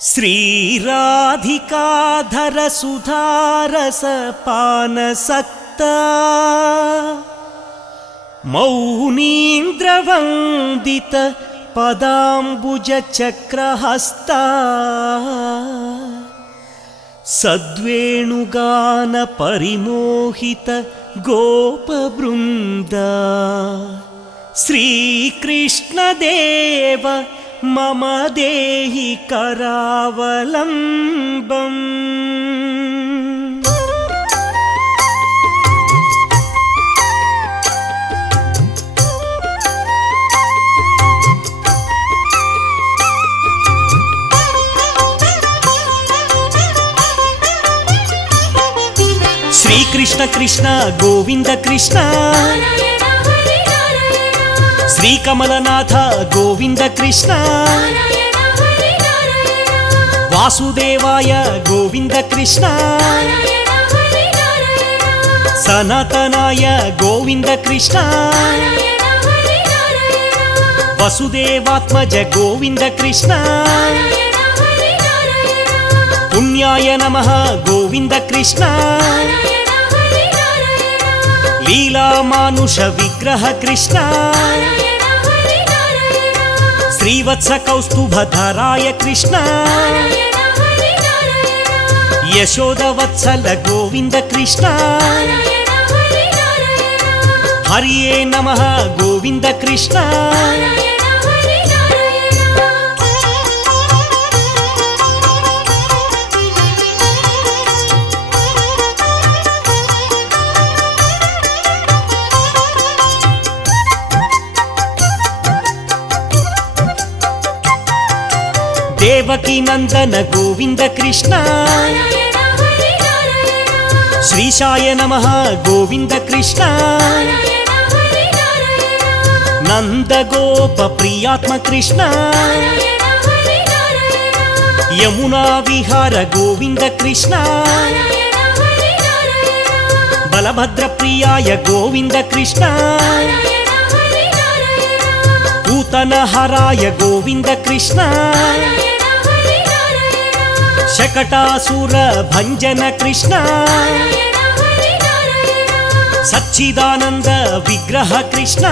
ಶ್ರೀರಾಧಿಕಾಧರ ಸುಧಾರಸ ಪಾನಸಕ್ತ ಮೌನೀಂದ್ರವಂದಿತ ಪದಾಂಬುಜ ಚಕ್ರಹಸ್ತ ಸದ್ವೇಣುಗಾನ ಪರಿಮೋಹಿತ ಗೋಪವೃಂದ ಶ್ರೀಕೃಷ್ಣ ದೇವ ಮಮ ದೇಹಿ ಕರಾವಲಂಬಂ. ಶ್ರೀಕೃಷ್ಣ ಕೃಷ್ಣ ಗೋವಿಂದ ಕೃಷ್ಣ, ಶ್ರೀಕಮಲನಾಥ ಗೋವಿಂದ ಕೃಷ್ಣ, ವಾಸುದೇವಾಯ ಗೋವಿಂದ ಕೃಷ್ಣ, ಸನಾತನಾಯ ಗೋವಿಂದ ಕೃಷ್ಣ, ವಸುದೇವಾತ್ಮಜ ಗೋವಿಂದ ಕೃಷ್ಣ, ಪುಣ್ಯಾಯ ನಮಃ ಗೋವಿಂದ ಕೃಷ್ಣ, ಲೀಲಾ ಮಾನುಷ ವಿಗ್ರಹ ಕೃಷ್ಣ, ಶ್ರೀವತ್ಸ ಕೌಸ್ತುಭಧರಾಯ ಕೃಷ್ಣ, ಯಶೋದ ವತ್ಸಲ ಗೋವಿಂದ ಕೃಷ್ಣ, ಹರಿಯೇ ನಮಃ ಗೋವಿಂದ ಕೃಷ್ಣ. ದೇವಕಿ ನಂದನ ಗೋವಿಂದ ಕೃಷ್ಣ, ಶ್ರೀಶಾಯ ನಮಃ ಗೋವಿಂದ ಕೃಷ್ಣ, ನಂದ ಗೋಪ ಪ್ರಿಯಾತ್ಮ ಕೃಷ್ಣ, ಯಮುನಾ ವಿಹಾರ ಗೋವಿಂದ ಕೃಷ್ಣ, ಬಲಭದ್ರ ಪ್ರಿಯಾಯ ಗೋವಿಂದ ಕೃಷ್ಣ, ಪೂತನ ಹರಾಯ ಗೋವಿಂದ ಕೃಷ್ಣ, ಶಕಟಾಸುರ ಭಂಜನ ಕೃಷ್ಣ, ಸಚ್ಚಿದಾನಂದ ವಿಗ್ರಹ ಕೃಷ್ಣ,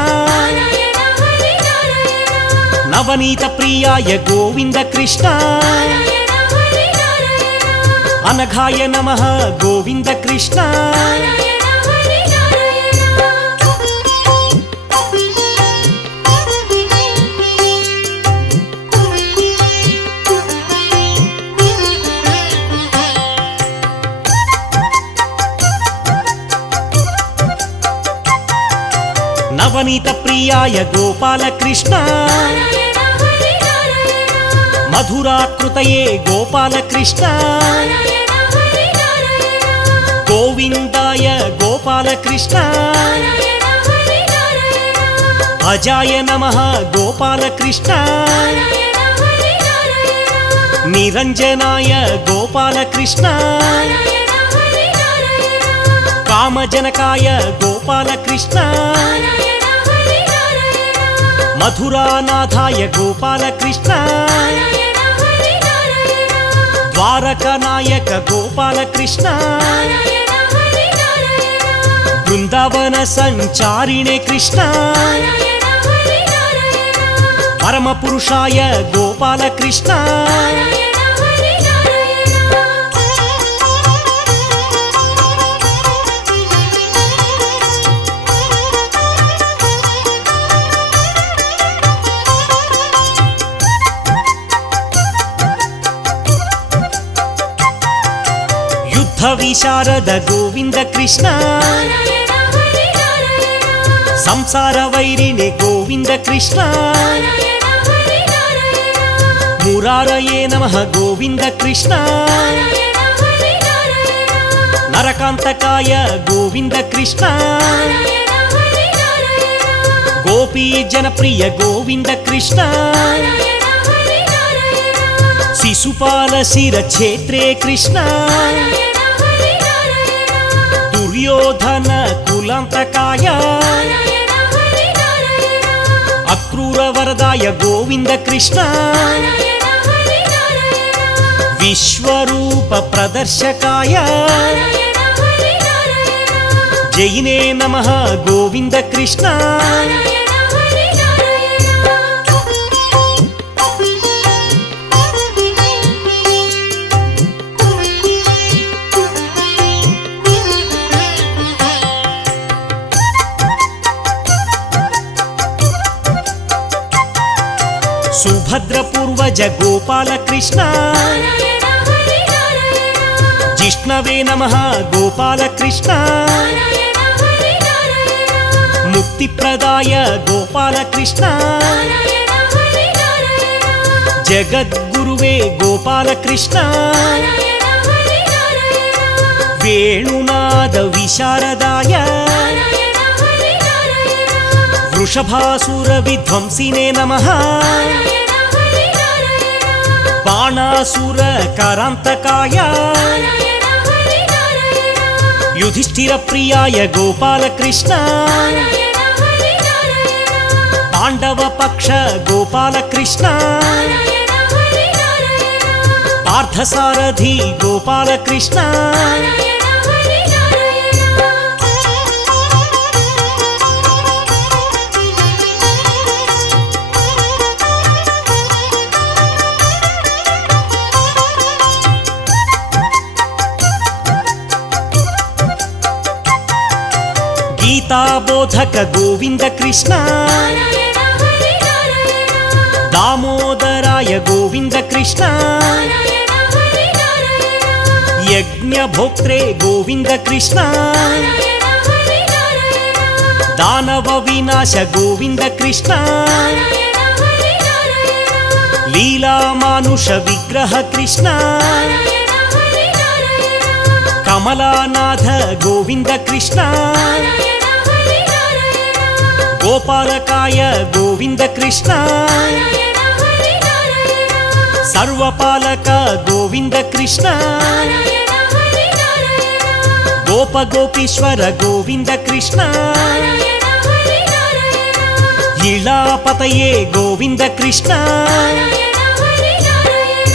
ನವನೀತ ಪ್ರಿಯಾಯ ಗೋವಿಂದ ಕೃಷ್ಣ, ಅನಘಾಯ ನಮಃ ಗೋವಿಂದ ಕೃಷ್ಣ. ನವನೀತ ಪ್ರಿಯಾಯ ಗೋಪಾಲ ಕೃಷ್ಣ, ಮಧುರಾಕೃತಯೇ ಗೋಪಾಲ ಕೃಷ್ಣ, ಗೋವಿಂದಾಯ ಗೋಪಾಲ ಕೃಷ್ಣ, ಅಜಾಯ ನಮಃ ಗೋಪಾಲ ಕೃಷ್ಣ, ನಿರಂಜನಾಯ ಗೋಪಾಲ ಕೃಷ್ಣ, ಕಾಮಜನಕಾಯ ಗೋಪಾಲ ಕೃಷ್ಣ, ಮಧುರಾನಾಥಾಯ ಗೋಪಾಲ ಕೃಷ್ಣ, ದ್ವಾರಕನಾಯಕ ಗೋಪಾಲ ಕೃಷ್ಣ, ಬೃಂದಾವನ ಸಂಚಾರಿಣೆ ಕೃಷ್ಣ, ಪರಮಪುರುಷಾಯ ಗೋಪಾಲ ಕೃಷ್ಣ. ವಿಶಾರದ ಗೋವಿಂದ ಕೃಷ್ಣ, ಸಂಸಾರ ವೈರಿಣೆ ಗೋವಿಂದ ಕೃಷ್ಣ, ಮುರಾರಯೇ ನಮಃ ಗೋವಿಂದ ಕೃಷ್ಣ, ನರಕಾಂತಕಾಯ ಗೋವಿಂದ ಕೃಷ್ಣ, ಗೋಪಿ ಜನಪ್ರಿಯ ಗೋವಿಂದ ಕೃಷ್ಣ, ಶಿಶುಪಾಲ ಶಿರಛೇತ್ರೇ ಕೃಷ್ಣ, ದುರ್ಯೋಧನ ಕುಲಾಂತಕಾಯ, ಅಕ್ರೂರ ವರದಾಯ ಗೋವಿಂದ ಕೃಷ್ಣ, విశ్వరూప ప్రదర్శకాయ నారాయణ హరి నారాయణ జయినే నమః గోవింద కృష్ణ నారాయణ హరి నారాయణ సుభద్ర పూర్వజ గోపాల కృష్ణ నారాయణ హరి నారాయణ జిష్ణవే నమః గోపాల కృష్ణ నారాయణ హరి నారాయణ ముక్తిప్రదాయ గోపాల కృష్ణ నారాయణ హరి నారాయణ జగద్గురువే గోపాల కృష్ణ నారాయణ హరి నారాయణ వేణునాద విశారదాయ నారాయణ హరి నారాయణ వృషభాసుర విధ్వంసినే నమః నారాయణ హరి నారాయణ బాణాసుర కరాంతకాయ నారాయణ హరి నారాయణ యుధిష్ఠిర ప్రియాయ గోపాల కృష్ణ నారాయణ హరి నారాయణ పాండవ పక్ష గోపాల కృష్ణ నారాయణ హరి నారాయణ పార్థసారథి గోపాల కృష్ణ నారాయణ హరి నారాయణ గీతాబోధక గోవింద కృష్ణ నారాయణ హరి నారాయణ దామోదరాయ గోవింద కృష్ణ నారాయణ హరి నారాయణ యజ్ఞభోక్త్రే గోవింద కృష్ణ నారాయణ హరి నారాయణ దానవ వినాశ గోవింద కృష్ణ నారాయణ హరి నారాయణ లీలామానుష విగ్రహ కృష్ణ నారాయణ హరి నారాయణ కమలానాథ గోవింద కృష్ణ నారాయణ హరి నారాయణ గోపాలకాయ గోవింద కృష్ణ నారాయణ హరి నారాయణ సర్వపాలక గోవింద కృష్ణ నారాయణ హరి నారాయణ గోప గోపీశ్వర గోవింద కృష్ణ నారాయణ హరి నారాయణ ఇళాపతయే గోవింద కృష్ణ నారాయణ హరి నారాయణ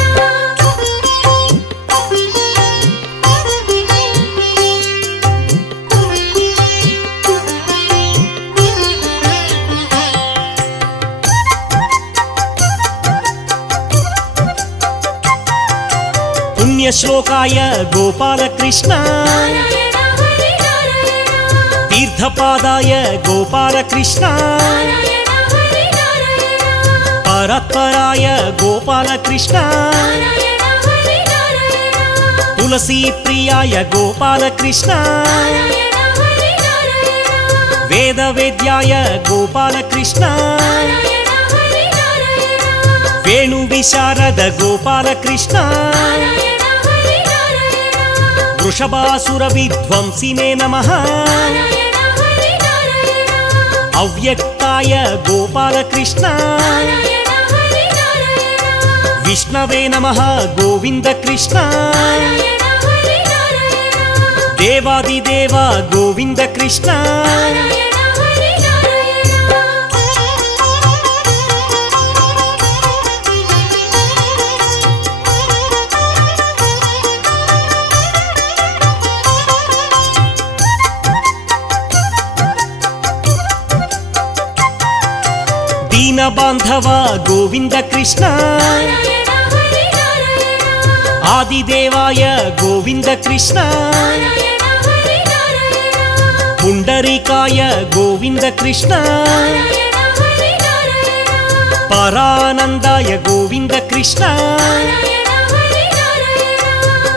పుణ్యశ్లోకాయ గోపాల కృష్ణ నారాయణ హరి నారాయణ తీర్థపాదాయ గోపాల కృష్ణ నారాయణ హరి నారాయణ పరత్పరాయ గోపాల కృష్ణ నారాయణ హరి నారాయణ తులసీ ప్రియాయ గోపాల కృష్ణ నారాయణ హరి నారాయణ వేద వేద్యాయ గోపాల కృష్ణ నారాయణ హరి నారాయణ వేణు విశారద గోపాల కృష్ణ నారాయణ హరి నారాయణ వృషభాసుర విధ్వంసినే నమః నారాయణ హరి నారాయణ అవ్యక్తాయ గోపాల కృష్ణ నారాయణ హరి నారాయణ విష్ణవే నమః గోవింద కృష్ణ నారాయణ హరి నారాయణ దేవాదిదేవ గోవింద కృష్ణ నారాయణ హరి నారాయణ దీన బాంధవ గోవింద కృష్ణ నారాయణ హరి నారాయణ ఆదిదేవాయ గోవింద కృష్ణ నారాయణ హరి నారాయణ పుండరీకాయ గోవింద కృష్ణ నారాయణ హరి నారాయణ పరానందాయ గోవింద కృష్ణ నారాయణ హరి నారాయణ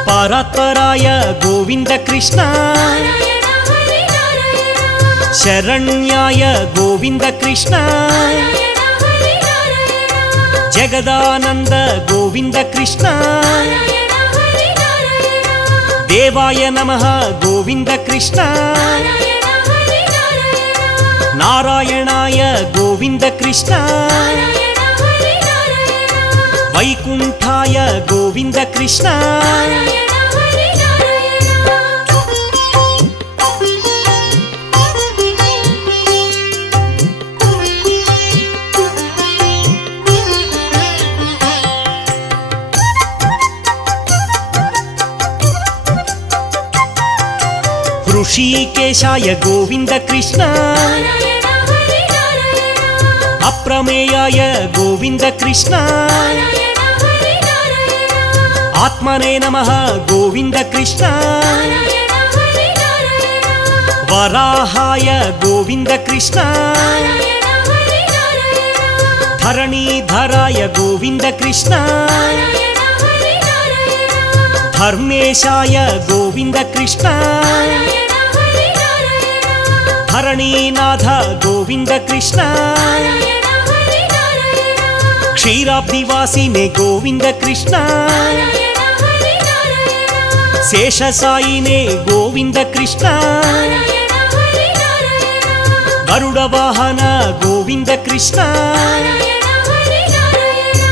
పరాత్పరాయ గోవింద కృష్ణ నారాయణ హరి నారాయణ శరణ్యాయ గోవింద కృష్ణ నారాయణ హరి నారాయణ జగదానంద గోవింద కృష్ణ నారాయణ హరి నారాయణ దేవాయ నమః గోవింద కృష్ణ నారాయణ హరి నారాయణ నారాయణాయ గోవింద కృష్ణ నారాయణ హరి నారాయణ వైకుంఠాయ గోవింద కృష్ణ నారాయణ హరి నారాయణ ಋಷಿಕೇಶಾಯ ಗೋವಿಂದ ಕೃಷ್ಣ ನಾರಾಯಣ ಹರಿ ನಾರಾಯಣ ಅಪ್ರಮೇಯಾಯ ಗೋವಿಂದ ಕೃಷ್ಣ ನಾರಾಯಣ ಹರಿ ನಾರಾಯಣ ಆತ್ಮನೇ ನಮಃ ಗೋವಿಂದ ಕೃಷ್ಣ ನಾರಾಯಣ ಹರಿ ನಾರಾಯಣ ವರಾಹಾಯ ಗೋವಿಂದ ಕೃಷ್ಣ ನಾರಾಯಣ ಹರಿ ನಾರಾಯಣ ಧರಣೀಧರಾಯ ಗೋವಿಂದ ಕೃಷ್ಣ ನಾರಾಯಣ ಹರಿ ನಾರಾಯಣ ಧರ್ಮೇಶಾಯ ಗೋವಿಂದ ಕೃಷ್ಣ ನಾರಾಯಣ ಹರಿ ನಾರಾಯಣ ಧರಣೀನಾಥ ಗೋವಿಂದ ಕೃಷ್ಣ ನಾರಾಯಣ ಹರಿ ನಾರಾಯಣ ಕ್ಷೀರಾಬ್ದಿವಾಸಿನೇ ಗೋವಿಂದ ಕೃಷ್ಣ ನಾರಾಯಣ ಹರಿ ನಾರಾಯಣ ಶೇಷಸಾಯಿನೇ ಗೋವಿಂದ ಕೃಷ್ಣ ನಾರಾಯಣ ಹರಿ ನಾರಾಯಣ ಗರುಡ ವಾಹನ ಗೋವಿಂದ ಕೃಷ್ಣ ನಾರಾಯಣ ಹರಿ ನಾರಾಯಣ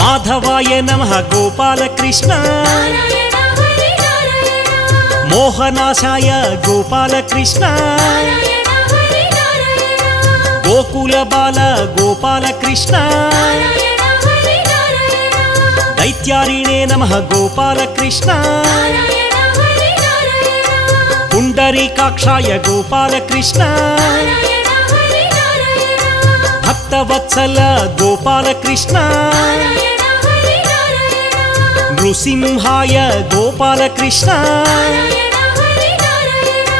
ಮಾಧವಾಯ ನಮಃ ಗೋಪಾಲ ಕೃಷ್ಣ ನಾರಾಯಣ ಹರಿ ನಾರಾಯಣ ಮೋಹನಾಶಾಯ ಗೋಪಾಲ ಕೃಷ್ಣ ನಾರಾಯಣ ಹರಿ ನಾರಾಯಣ ಗೋಕುಲ ಬಾಲ ಗೋಪಾಲ ಕೃಷ್ಣ ನಾರಾಯಣ ಹರಿ ನಾರಾಯಣ ದೈತ್ಯಾರಿಣೇ ನಮಃ ಗೋಪಾಲ ಕೃಷ್ಣ ನಾರಾಯಣ ಹರಿ ನಾರಾಯಣ ಪುಂಡರೀಕಾಕ್ಷಾಯ ಗೋಪಾಲ ಕೃಷ್ಣ ನಾರಾಯಣ ಹರಿ ನಾರಾಯಣ ಭಕ್ತವತ್ಸಲ ಗೋಪಾಲ ಕೃಷ್ಣ ನಾರಾಯಣ ಹರಿ ನಾರಾಯಣ ನೃಸಿಂಹಾಯ ಗೋಪಾಲ ಕೃಷ್ಣ ನಾರಾಯಣ ಹರಿ ನಾರಾಯಣ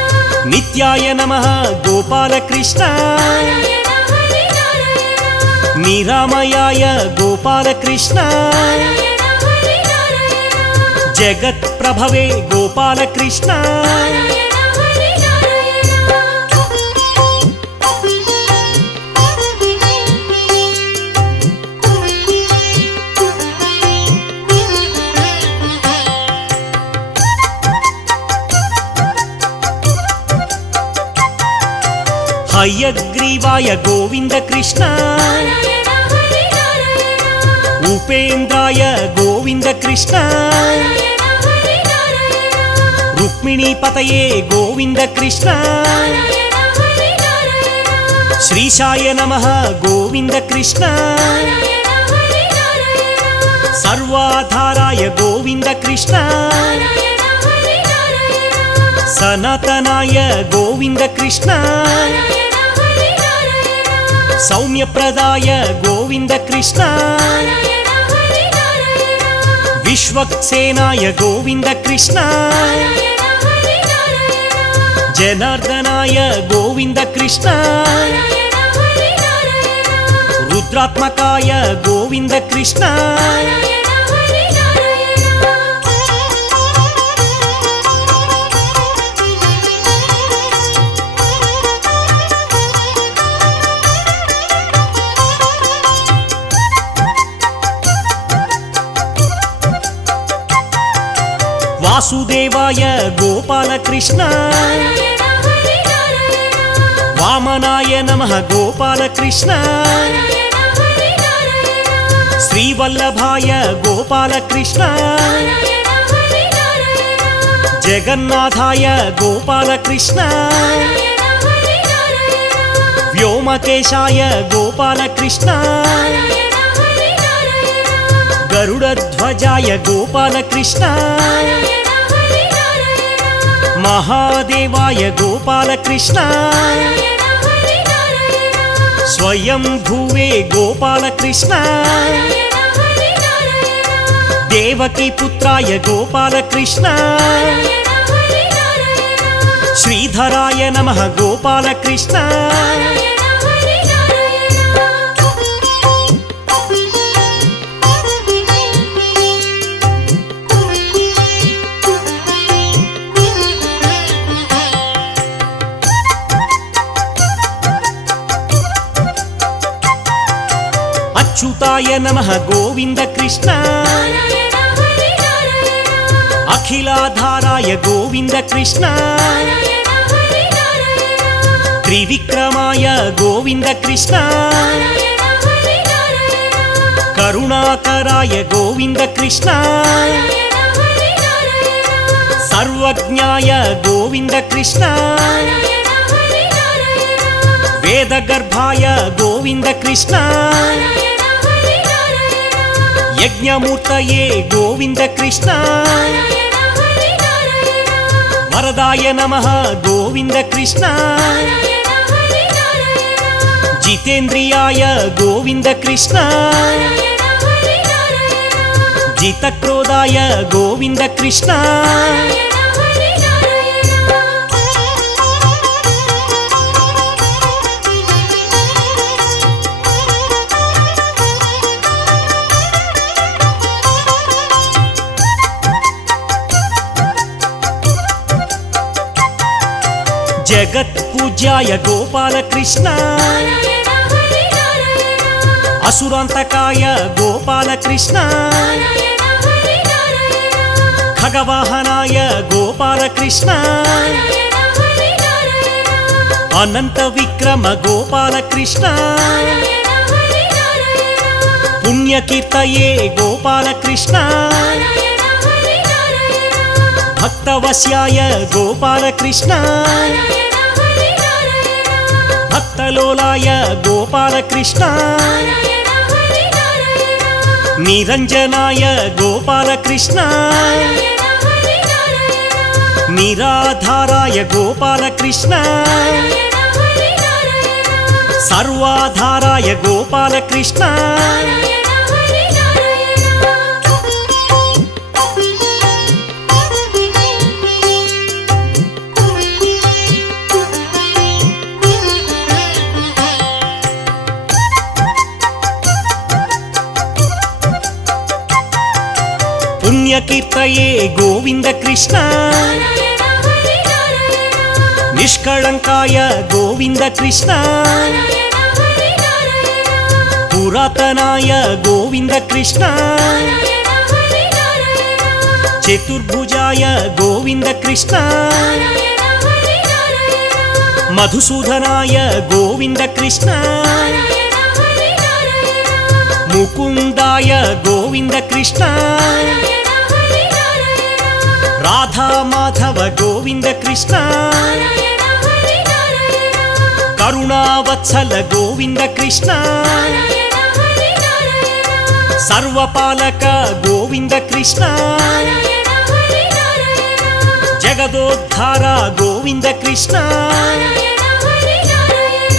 ನಿತ್ಯಾಯ ನಮಃ ಗೋಪಾಲ ಕೃಷ್ಣ ನಾರಾಯಣ ಹರಿ ನಾರಾಯಣ ನಿರಾಮಯಾಯ ಗೋಪಾಲ ಕೃಷ್ಣ ನಾರಾಯಣ ಹರಿ ನಾರಾಯಣ ಜಗತ್ ಪ್ರಭವೇ ಗೋಪಾಲ ಕೃಷ್ಣ ನಾರಾಯಣ ಹರಿ ನಾರಾಯಣ ಹಯಗ್ರೀವಾಯ ಗೋವಿಂದ ಕೃಷ್ಣ ನಾರಾಯಣ ಹರಿ ನಾರಾಯಣ ಉಪೇಂದ್ರಾಯ ಗೋವಿಂದ ಕೃಷ್ಣ ನಾರಾಯಣ ಹರಿ ನಾರಾಯಣ ರುಕ್ಮಿಣಿ ಪತಯೇ ಗೋವಿಂದ ಕೃಷ್ಣ ನಾರಾಯಣ ಹರಿ ನಾರಾಯಣ ಶ್ರೀಶಾಯ ನಮಃ ಗೋವಿಂದ ಕೃಷ್ಣ ನಾರಾಯಣ ಹರಿ ನಾರಾಯಣ ಸರ್ವಾಧಾರಾಯ ಗೋವಿಂದ ಕೃಷ್ಣ ನಾರಾಯಣ ಹರಿ ನಾರಾಯಣ ಸನಾತನಾಯ ಗೋವಿಂದ ಕೃಷ್ಣ ನಾರಾಯಣ ಹರಿ ನಾರಾಯಣ ಸೌಮ್ಯಪ್ರದಾಯ ಗೋವಿಂದ ಕೃಷ್ಣ ನಾರಾಯಣ ಹರಿ ನಾರಾಯಣ ವಿಶ್ವಕ್ಸೇನಾಯ ಗೋವಿಂದ ಕೃಷ್ಣ ನಾರಾಯಣ ಹರಿ ನಾರಾಯಣ ಜನಾರ್ದನಾಯ ಗೋವಿಂದ ಕೃಷ್ಣ ನಾರಾಯಣ ಹರಿ ನಾರಾಯಣ ರುದ್ರಾತ್ಮಕಾಯ ಗೋವಿಂದ ಕೃಷ್ಣ ನಾರಾಯಣ ಹರಿ ನಾರಾಯಣ ವಾಸುದೇವಾಯ ಗೋಪಾಲ ಕೃಷ್ಣ ನಾರಾಯಣ ಹರಿ ನಾರಾಯಣ ವಾಮನಾಯ ನಮಃ ಗೋಪಾಲ ಕೃಷ್ಣ ನಾರಾಯಣ ಹರಿ ನಾರಾಯಣ ಶ್ರೀವಲ್ಲಭಾಯ ಗೋಪಾಲ ಕೃಷ್ಣ ನಾರಾಯಣ ಹರಿ ನಾರಾಯಣ ಜಗನ್ನಾಥಾಯ ಗೋಪಾಲ ಕೃಷ್ಣ ನಾರಾಯಣ ಹರಿ ನಾರಾಯಣ ವ್ಯೋಮಕೇಶಾಯ ಗೋಪಾಲ ಕೃಷ್ಣ ನಾರಾಯಣ ಹರಿ ನಾರಾಯಣ ಗರುಡಧ್ವಜಾಯ ಗೋಪಾಲ ಕೃಷ್ಣ ನಾರಾಯಣ ಹರಿ ನಾರಾಯಣ ಮಹಾದೇವಾಯ ಗೋಪಾಲ ಕೃಷ್ಣ ನಾರಾಯಣ ಹರಿ ನಾರಾಯಣ ಸ್ವಯಂ ಭೂವೇ ಗೋಪಾಲ ಕೃಷ್ಣ ನಾರಾಯಣ ಹರಿ ನಾರಾಯಣ ದೇವಕಿ ಪುತ್ರಾಯ ಗೋಪಾಲ ಕೃಷ್ಣ ನಾರಾಯಣ ಹರಿ ನಾರಾಯಣ ಶ್ರೀಧರಾಯ ನಮಃ ಗೋಪಾಲ ಕೃಷ್ಣ ನಾರಾಯಣ ಹರಿ ನಾರಾಯಣ ಅಚ್ಯುತಾಯ ನಮಃ ಗೋವಿಂದ ಕೃಷ್ಣ ನಾರಾಯಣ ಹರಿ ನಾರಾಯಣ ಅಖಿಲಾಧಾರಾಯ ಗೋವಿಂದ ಕೃಷ್ಣ ನಾರಾಯಣ ಹರಿ ನಾರಾಯಣ ತ್ರಿವಿಕ್ರಮಾಯ ಗೋವಿಂದ ಕೃಷ್ಣ ನಾರಾಯಣ ಹರಿ ನಾರಾಯಣ ಕರುಣಾಕರಾಯ ಗೋವಿಂದ ಕೃಷ್ಣ ನಾರಾಯಣ ಹರಿ ನಾರಾಯಣ ಸರ್ವಜ್ಞಾಯ ಗೋವಿಂದ ಕೃಷ್ಣ ನಾರಾಯಣ ಹರಿ ನಾರಾಯಣ ವೇದಗರ್ಭಾಯ ಗೋವಿಂದ ಕೃಷ್ಣ ನಾರಾಯಣ ಹರಿ ನಾರಾಯಣ ಯಜ್ಞಮೂರ್ತಯೇ ಗೋವಿಂದ ಕೃಷ್ಣ ನಾರಾಯಣ ಹರಿ ನಾರಾಯಣ ವರದಾಯ ನಮಃ ಗೋವಿಂದ ಕೃಷ್ಣ ನಾರಾಯಣ ಹರಿ ನಾರಾಯಣ ಜಿತೇಂದ್ರಿಯಾಯ ಗೋವಿಂದ ಕೃಷ್ಣ ನಾರಾಯಣ ಹರಿ ನಾರಾಯಣ ಜಿತಕ್ರೋಧಾಯ ಗೋವಿಂದ ಕೃಷ್ಣ ನಾರಾಯಣ ಹರಿ ನಾರಾಯಣ ಜಗತ್ಪೂಜ್ಯಾಯ ಗೋಪಾಲ ಕೃಷ್ಣ ನಾರಾಯಣ ಹರಿ ನಾರಾಯಣ ಅಸುರಾಂತಕಾಯ ಗೋಪಾಲ ಕೃಷ್ಣ ನಾರಾಯಣ ಹರಿ ನಾರಾಯಣ ಖಗವಾಹನಾಯ ಗೋಪಾಲ ಕೃಷ್ಣ ನಾರಾಯಣ ಹರಿ ನಾರಾಯಣ ಅನಂತ ವಿಕ್ರಮ ಗೋಪಾಲ ಕೃಷ್ಣ ನಾರಾಯಣ ಹರಿ ನಾರಾಯಣ ಪುಣ್ಯಕೀರ್ತಯೇ ಗೋಪಾಲ ಕೃಷ್ಣ ನಾರಾಯಣ ಹರಿ ನಾರಾಯಣ ಭಕ್ತವಸ್ಯಾಯ ಗೋಪಾಲ ಕೃಷ್ಣ ನಾರಾಯಣ ಹರಿ ನಾರಾಯಣ ಭಕ್ತಲೋಲಾಯ ಗೋಪಾಲ ಕೃಷ್ಣ ನಾರಾಯಣ ಹರಿ ನಾರಾಯಣ ನಿರಂಜನಾಯ ಗೋಪಾಲ ಕೃಷ್ಣ ನಾರಾಯಣ ಹರಿ ನಾರಾಯಣ ನಿರಾಧಾರಾಯ ಗೋಪಾಲ ಕೃಷ್ಣ ನಾರಾಯಣ ಹರಿ ನಾರಾಯಣ ಸರ್ವಾಧಾರಾಯ ಗೋಪಾಲ ಕೃಷ್ಣ ನಾರಾಯಣ ಹರಿ ನಾರಾಯಣ ಪುಣ್ಯಕೀರ್ತಯೇ ಗೋವಿಂದ ಕೃಷ್ಣ ನಾರಾಯಣ ಹರಿ ನಾರಾಯಣ ನಿಷ್ಕಳಂಕಾಯ ಗೋವಿಂದ ಕೃಷ್ಣ ನಾರಾಯಣ ಹರಿ ನಾರಾಯಣ ಪುರಾತನಾಯ ಗೋವಿಂದ ಕೃಷ್ಣ ನಾರಾಯಣ ಹರಿ ನಾರಾಯಣ ಚತುರ್ಭುಜಾಯ ಗೋವಿಂದ ಕೃಷ್ಣ ನಾರಾಯಣ ಹರಿ ನಾರಾಯಣ ಮಧುಸೂದನಾಯ ಗೋವಿಂದ ಕೃಷ್ಣ ನಾರಾಯಣ ಹರಿ ನಾರಾಯಣ ಮುಕುಂದಾಯ ಗೋವಿಂದ ಕೃಷ್ಣ ನಾರಾಯಣ ಹರಿ ನಾರಾಯಣ ರಾಧಾ ಮಾಧವ ಗೋವಿಂದ ಕೃಷ್ಣ ನಾರಾಯಣ ಹರಿ ನಾರಾಯಣ ಕರುಣಾವತ್ಸಲ ಗೋವಿಂದ ಕೃಷ್ಣ ನಾರಾಯಣ ಹರಿ ನಾರಾಯಣ ಸರ್ವಪಾಲಕ ಗೋವಿಂದ ಕೃಷ್ಣ ನಾರಾಯಣ ಹರಿ ನಾರಾಯಣ ಜಗದೋದ್ಧಾರ ಗೋವಿಂದ ಕೃಷ್ಣ ನಾರಾಯಣ ಹರಿ ನಾರಾಯಣ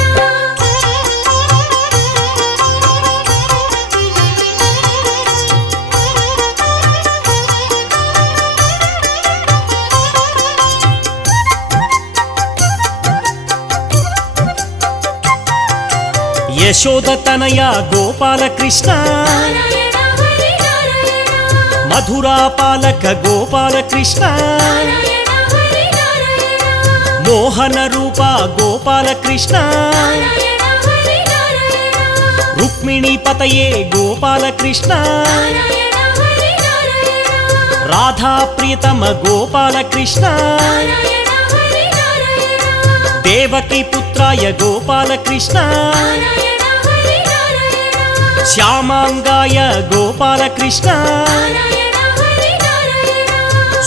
ಯಶೋದತನಯ ಗೋಪಾಲ ಕೃಷ್ಣ ನಾರಾಯಣ ಹರಿ ನಾರಾಯಣ ಮಧುರಾಪಾಲಕ ಗೋಪಾಲ ಕೃಷ್ಣ ನಾರಾಯಣ ಹರಿ ನಾರಾಯಣ ಮೋಹನ ರೂಪ ಗೋಪಾಲ ಕೃಷ್ಣ ನಾರಾಯಣ ಹರಿ ನಾರಾಯಣ ರುಕ್ಮಿಣಿ ಪತಯೇ ಗೋಪಾಲ ಕೃಷ್ಣ ನಾರಾಯಣ ಹರಿ ನಾರಾಯಣ ರಾಧಾ ಪ್ರಿಯತಮ ಗೋಪಾಲ ಕೃಷ್ಣ ನಾರಾಯಣ ಹರಿ ನಾರಾಯಣ ದೇವಕಿ ಪುತ್ರಾಯ ಗೋಪಾಲ ಕೃಷ್ಣ ನಾರಾಯಣ ಹರಿ ನಾರಾಯಣ ಶ್ಯಾಮಾಂಗಾಯ ಗೋಪಾಲ ಕೃಷ್ಣ ನಾರಾಯಣ ಹರಿ ನಾರಾಯಣ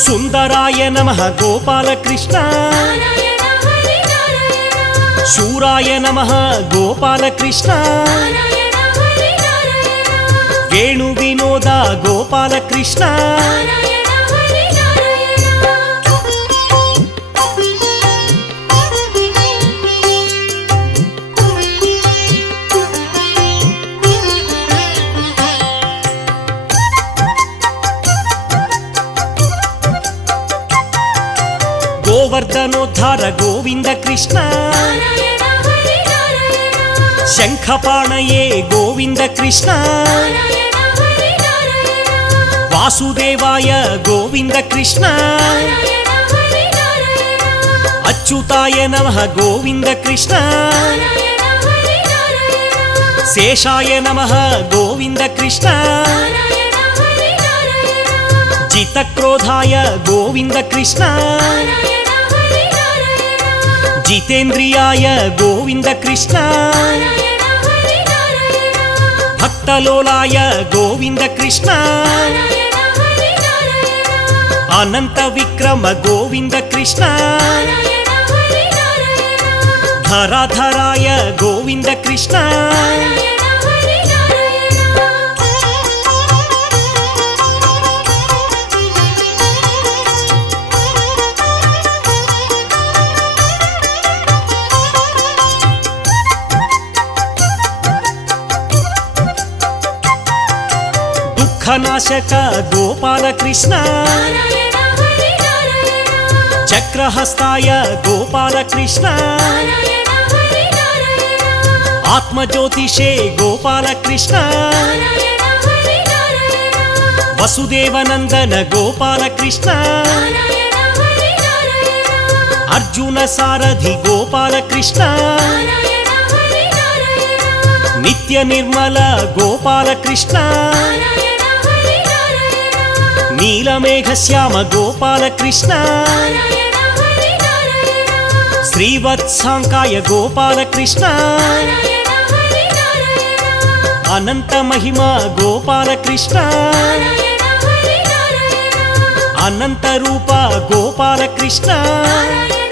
ಸುಂದರಾಯ ನಮಃ ಗೋಪಾಲ ಕೃಷ್ಣ ನಾರಾಯಣ ಹರಿ ನಾರಾಯಣ ಶೂರಾಯ ನಮಃ ಗೋಪಾಲ ಕೃಷ್ಣ ನಾರಾಯಣ ಹರಿ ನಾರಾಯಣ ವೇಣು ವಿನೋದ ಗೋಪಾಲ ಕೃಷ್ಣ ನಾರಾಯಣ ಹರಿ ನಾರಾಯಣ ಗೋವರ್ಧನೋದ್ಧಾರ ಗೋವಿಂದ ಕೃಷ್ಣ ನಾರಾಯಣ ಹರಿ ನಾರಾಯಣ ಶಂಖಪಾಣಯೇ ಗೋವಿಂದ ಕೃಷ್ಣ ನಾರಾಯಣ ಹರಿ ನಾರಾಯಣ ವಾಸುದೇವಾಯ ಗೋವಿಂದ ಕೃಷ್ಣ ನಾರಾಯಣ ಹರಿ ನಾರಾಯಣ ಅಚ್ಯುತಾಯ ನಮಃ ಗೋವಿಂದ ಕೃಷ್ಣ ನಾರಾಯಣ ಹರಿ ನಾರಾಯಣ ಶೇಷಾಯ ನಮಃ ಗೋವಿಂದ ಕೃಷ್ಣ ನಾರಾಯಣ ಹರಿ ನಾರಾಯಣ ಜಿತಕ್ರೋಧಾಯ ಗೋವಿಂದ ಕೃಷ್ಣ ನಾರಾಯಣ ಹರಿ ನಾರಾಯಣ ಜಿತೇಂದ್ರಿಯಾಯ ಗೋವಿಂದ ಕೃಷ್ಣ ನಾರಾಯಣ ಹರಿ ನಾರಾಯಣ ಭಕ್ತಲೋಲಾಯ ಗೋವಿಂದ ಕೃಷ್ಣ ನಾರಾಯಣ ಹರಿ ನಾರಾಯಣ అనంత విక్రమ గోవింద కృష్ణ నారాయణ హరి నారాయణ ధరాధరాయ గోవింద కృష్ణ నారాయణ హరి నారాయణ దుఃఖనాశక గోపాల కృష్ణ నారాయణ హరి నారాయణ చక్రహస్తాయ గోపాల కృష్ణ నారాయణ హరి నారాయణ ఆత్మజ్యోతిషే గోపాల కృష్ణ నారాయణ హరి నారాయణ వసుదేవనందన గోపాల కృష్ణ నారాయణ హరి నారాయణ అర్జున సారథి గోపాల కృష్ణ నారాయణ హరి నారాయణ నిత్య నిర్మల గోపాల కృష్ణ నారాయణ హరి నారాయణ నీలమేఘ శ్యామ గోపాల కృష్ణ నారాయణ హరి నారాయణ శ్రీవత్సాంకాయ గోపాల కృష్ణ నారాయణ హరి నారాయణ అనంత మహిమ గోపాల కృష్ణ నారాయణ హరి నారాయణ అనంత రూప గోపాల కృష్ణ నారాయణ